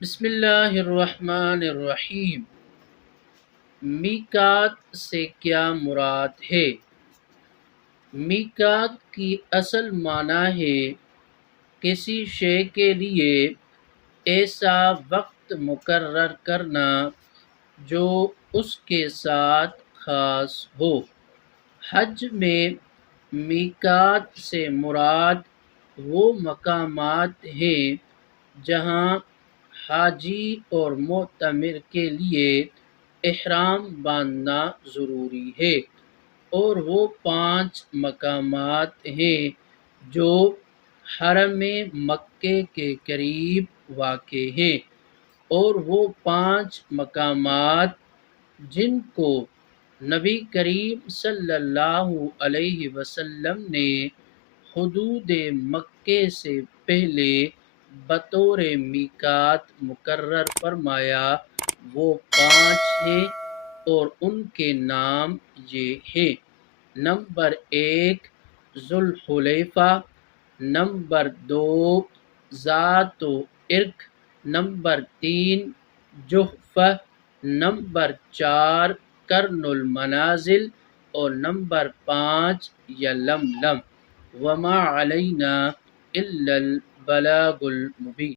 بسم اللہ الرحمن الرحیم۔ میقات سے کیا مراد ہے؟ میقات کی اصل معنی ہے کسی شے کے لیے ایسا وقت مقرر کرنا جو اس کے ساتھ خاص ہو۔ حج میں میقات سے مراد وہ مقامات ہیں جہاں حاجی اور معتمر کے لیے احرام باندھنا ضروری ہے، اور وہ 5 مقامات ہیں جو حرم مکہ کے قریب واقع ہیں، اور وہ 5 مقامات جن کو نبی کریم صلی اللہ علیہ وسلم نے حدود مکہ سے پہلے بطور میقات مقرر فرمایا، وہ 5 ہیں، اور ان کے نام یہ ہیں: نمبر 1 ذوالحلیفہ، نمبر 2 ذات عرق، نمبر 3 جحفہ، نمبر 4 قرن المنازل، اور نمبر 5 یلملم۔ وما علینا الا البلاغ المبین۔